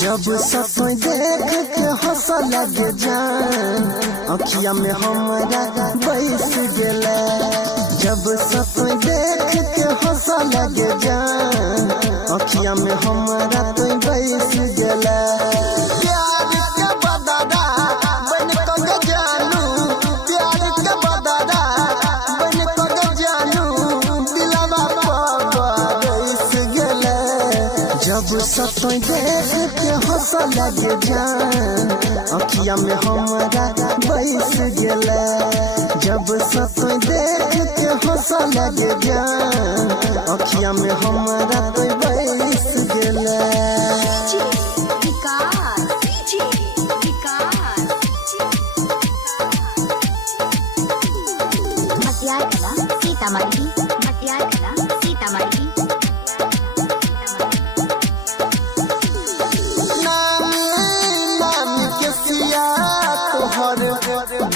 जब सपन देख के हंस लगे जान अखिया में हमरा बैस गेला। जब सपन देख के हंस लगे जान अखिया में हमरा तो बैस गेला। प्यार के बदला बन के जानू, प्यार के बदला बन के जानू, दिलवा पर बैस गेला। जब सपन देख के हंस लगे जान अखिया में हमरा बैस गेला। जब सपन देख के हंस लगे जान अखिया में हमरा तो बैस गेला।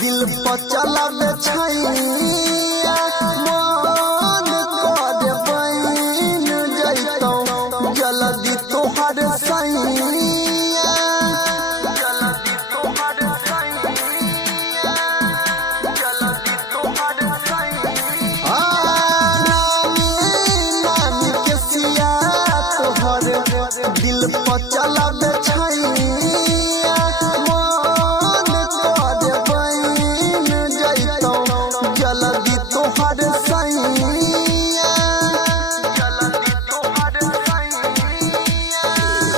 दिल पर चलावे छैया मन कर बन जैतौ जल्दी तोहर सैया। जल्दी तोहर सैया, जल्दी तोहर सैया। नानी के सिया तोहर दिल पर चलावे छैया जल्दी तोहर सैया, जल्दी तोहर सैया।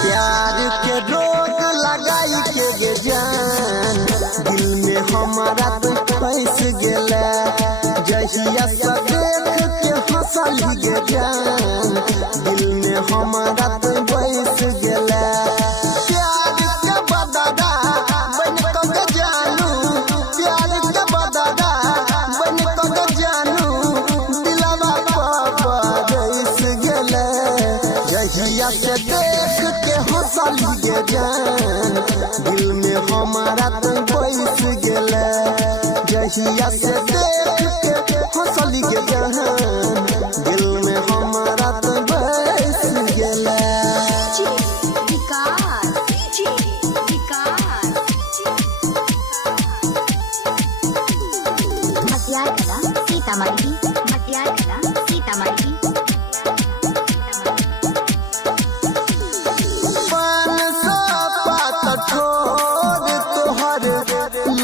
प्यार के रोग लगाई के गे जान दिल में हमारा तो फंस गेला। जहिया से देख के हंसल गे जान दिल में हमारा तो बैस गेला। प्यार के बदला बन के जानू, प्यार के बदला बन के जानू, दिलवा पर बैस गेला। जहिया से देख के हंसल गे जान दिल में हमारा तो बैस गेला। जहिया से देख के हंसल गे जान दिल में हमारा तो बैस गेला।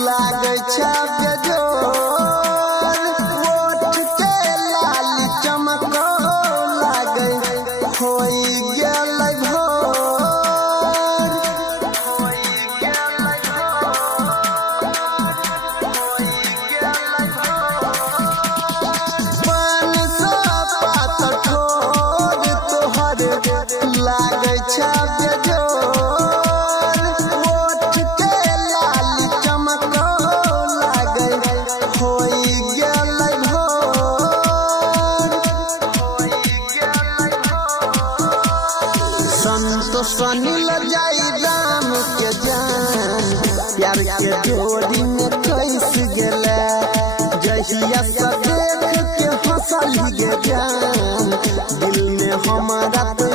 लागे छापे जोर ओठ के लाल चमको लागे होई गेलै भोर, होई गेलै भोर, होई गेलै भोर। पान सौ पात ठोर तोहर लागे छापे जोर तो सनिल जाई राम के जान प्यार के डोरी में कैस गेला। जहिया से देख के हंसल गे जान दिल में हमारा तो